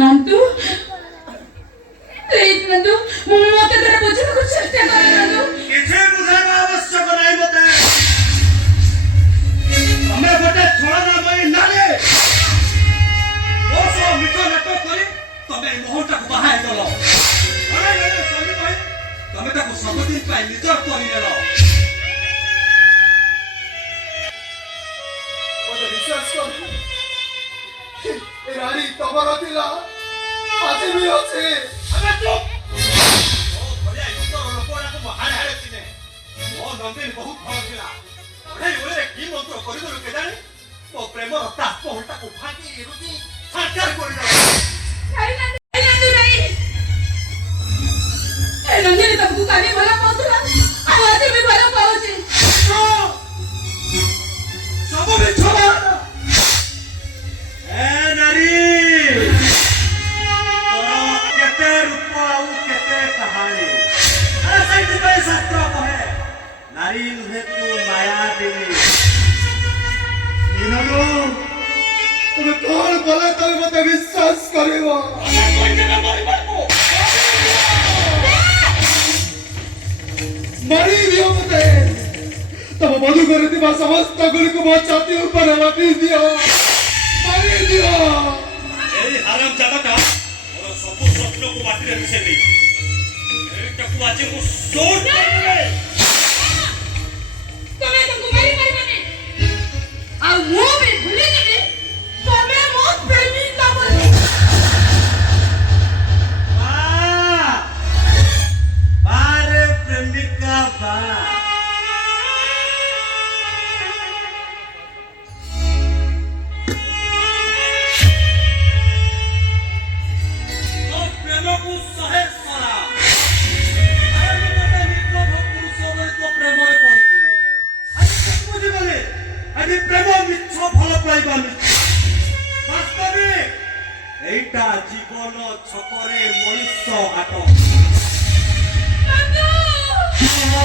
Nandu please Nandu मते तेरे बुझने को चेष्टा कर नंदू किसे बुझाइबा आवश्यक नाही मते हमें गोटे छोड़ा मई नाले ओसो मिठो नाटक करी तमे मोहटा को बाहाय दलो अरे अरे स्वामी भाई तमे ताको सब दिन पाई निजर करी लेलो मते विश्वास कर ए रानी तमरो दिला आज भी আছে अबे चुप ओ भलिया उत्तर लोकरा को बाहाय हारे चिने ओ नंदिन बहुत भल थिला ओरे ओरे की मंत्र करि दलो के जाने मो प्रेम रक्ता पहुंटा को फाटी रुची साकार करि दलो नहीं नंदू नहीं ए नंदिनी तुमको काली भला पाउतला आज भी भला पाउची सब भी छोड़ा ए नारी केते रूप आउ केते कहानी अरे सही पे शास्त्र कहे नारी नुहे तू माया देवी इनानो तुम कौन बोले तब मते विश्वास करिवो मरी दियो मते तब मधु करे दिवा समस्त गुल को बहुत छाती ऊपर माटी दियो मरी दियो ए हराम जादा और सब स्वप्न को माटी रे मिसे दे एटा को आज को शोट करले तमे तुमको मारी मारी बने आ मु भी भूली गई तमे मो प्रेमिका बोली बारे प्रेमिका बा तो प्रेम को सहे सरा अरे मते निर्लोभ पुरुष बोले तो प्रेम रे पड़ी आज बुझी गले आज प्रेम मिछ भल पाइबा मिछ वास्तविक एटा जीवन छकरे मनुष्य हाट नंदू